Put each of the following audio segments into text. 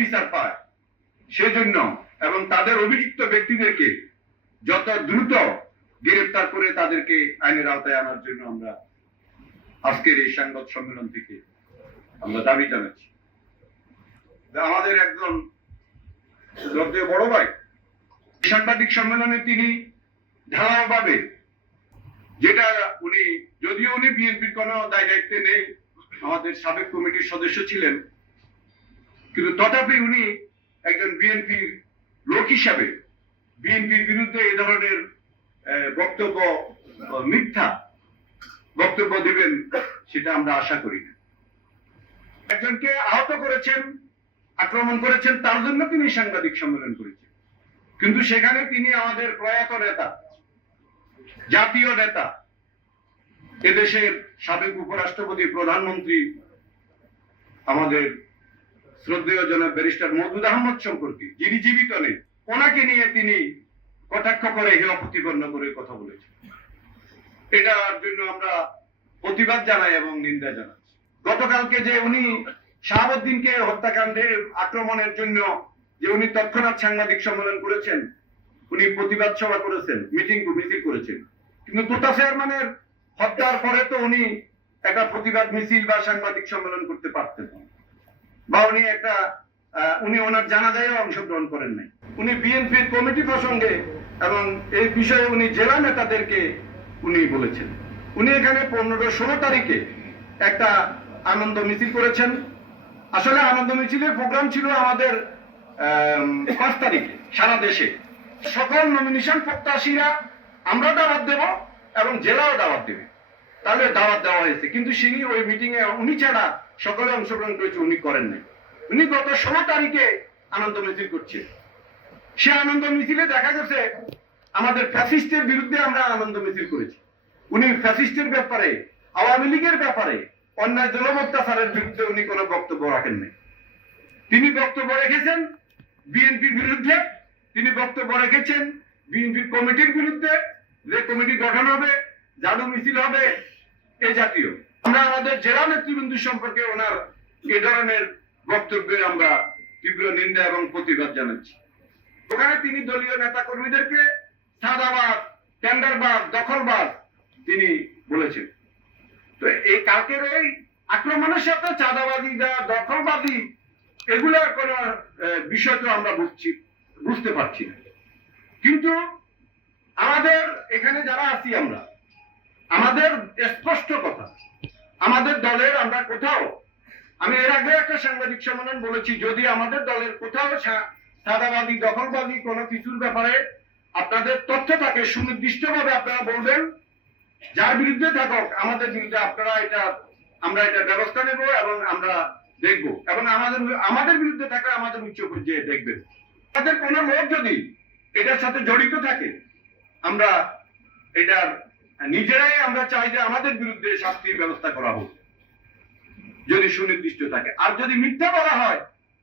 বিচার পায়। সেজন্য এবং তাদের অভিযুক্ত ব্যক্তিদেরকে যত দ্রুত গ্রেফতার করে তাদেরকে আইনের আওতায় আনার জন্য আমরা আজকের এই সংবাদ সম্মেলন থেকে আমরা দাবি জানাচ্ছি। আমাদের একজন বড় ভাই, সাংবাদিক সম্মেলনে তিনি ঢালাওভাবে যেটা উনি, যদিও উনি বিএনপির কোনো দায় দায়িত্বে নেই, আমাদের সাবেক কমিটির সদস্য ছিলেন কিন্তু তথাপি উনি একজন বিএনপির লোক হিসাবে, বিএনপির বিরুদ্ধে এই ধরনের বক্তব্য, মিথ্যা বক্তব্য দিবেন সেটা আমরা আশা করি না। একজনকে আহত করেছেন, আক্রমণ করেছেন, তার জন্য তিনি সাংবাদিক সম্মেলন করেছেন। কিন্তু সেখানে তিনি আমাদের প্রয়াত নেতা, জাতীয় নেতা, এদেশের সাবেক উপরাষ্ট্রপতি, প্রধানমন্ত্রী, আমাদের শ্রদ্ধেয় জনাব ব্যারিস্টার মজুদ আহমদ সম্পর্কে, যিনি জীবিত নেই, ওনাকে নিয়ে তিনি কটাক্ষ করে হেয় প্রতিপন্ন করে কথা বলেছেন। এটার জন্য আমরা প্রতিবাদ জানাই এবং নিন্দা জানাচ্ছি। গতকালকে যে উনি শাহাবুদ্দিনকে হত্যাকাণ্ডে আক্রমণের জন্য যে উনি তৎক্ষণাৎ সাংবাদিক সম্মেলন করেছেন, উনি প্রতিবাদ সভা করেছেন, মিটিং মিছিল করেছেন। কিন্তু তোতা চেয়ারম্যানের হত্যার পরে তো উনি একটা প্রতিবাদ মিছিল বা সাংবাদিক সম্মেলন করতে পারতেন না। বা উনি একটা উনি ওনার জানাজায়ও অংশগ্রহণ করেন নাই। উনি বিএনপির কমিটি প্রসঙ্গে এবং এই বিষয়ে উনি জেলা নেতাদেরকে উনি বলেছেন। উনি এখানে পনেরো ষোলো তারিখে একটা আনন্দ মিছিল করেছেন। আসলে আনন্দ মিছিলের প্রোগ্রাম ছিল আমাদের আম, পাঁচ তারিখে সারা দেশে। সকল নমিনেশন প্রত্যাশীরা আমরা দাওয়াত দেব এবং জেলাও দাওয়াত দেবে। তাহলে দাওয়াত দেওয়া হয়েছে। কিন্তু তিনি ওই মিটিংয়ে উনি ছাড়া সকলে অংশগ্রহণ করেছে, উনি করেন নাই। উনি গত ষোলো তারিখে আনন্দ মিছিল করছেন সে আনন্দ মিছিলে দেখা গেছে, আমাদের ফ্যাসিস্টের বিরুদ্ধে আমরা আনন্দ মিছিল করেছি। উনি ফ্যাসিস্টের ব্যাপারে, আওয়ামী লীগের ব্যাপারে, অন্যায় জুলম অত্যাচারের বিরুদ্ধে উনি কোনো বক্তব্য রাখেন নাই। তিনি বক্তব্য রেখেছেন বিএনপির বিরুদ্ধে, তিনি বক্তব্য রেখেছেন বিএনপির কমিটির বিরুদ্ধে, যে কমিটি গঠন হবে, জাদু মিছিল হবে, এ জাতীয়। আমরা আমাদের জেলা নেতৃবৃন্দ সম্পর্কে ওনার এ ধরনের বক্তব্যে আমরা তীব্র নিন্দা এবং প্রতিবাদ জানাচ্ছি। ওখানে তিনি দলীয় নেতা কর্মীদেরকে সাদাবাদ, টেন্ডারবাদ, দখলবাদ তিনি বলেছেন। তো এই কালকের এই আক্রমণের সাথে চাঁদাবাদী বা দখলবাদী এগুলার কোন বিষয় তো আমরা বুঝছি, বুঝতে পারছি না। কিন্তু আমাদের এখানে যারা আছি আমরা, আমাদের আমাদের দলের আমরা কোথাও, আমি এর আগে একটা সাংবাদিক সম্মেলন বলেছি, যদি আমাদের দলের কোথাও সাদাবাদী, দখলবাদী কোনো কিছুর ব্যাপারে আপনাদের তথ্য থাকে, সুনির্দিষ্টভাবে আপনারা বলবেন, যার বিরুদ্ধে থাকুক, আমাদের বিরুদ্ধে আপনারা এটা, আমরা এটা ব্যবস্থা নেব এবং আমরা দেখব। এবং আমাদের আমাদের বিরুদ্ধে থাকলে আমাদের উচ্চ পর্যায়ে দেখবেন। তাদের কোন লোক যদি এটার সাথে জড়িত থাকে, আমরা এটার নিজেরাই আমরা চাই যে আমাদের বিরুদ্ধে শাস্তির ব্যবস্থা করা হোক। যদি সুনির্দিষ্ট থাকে। আর যদি মিথ্যা বলা হয়,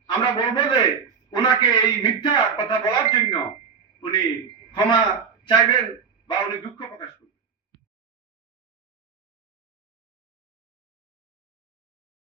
আমরা বলব যে ওনাকে এই মিথ্যা কথা বলার জন্য উনি ক্ষমা চাইবেন।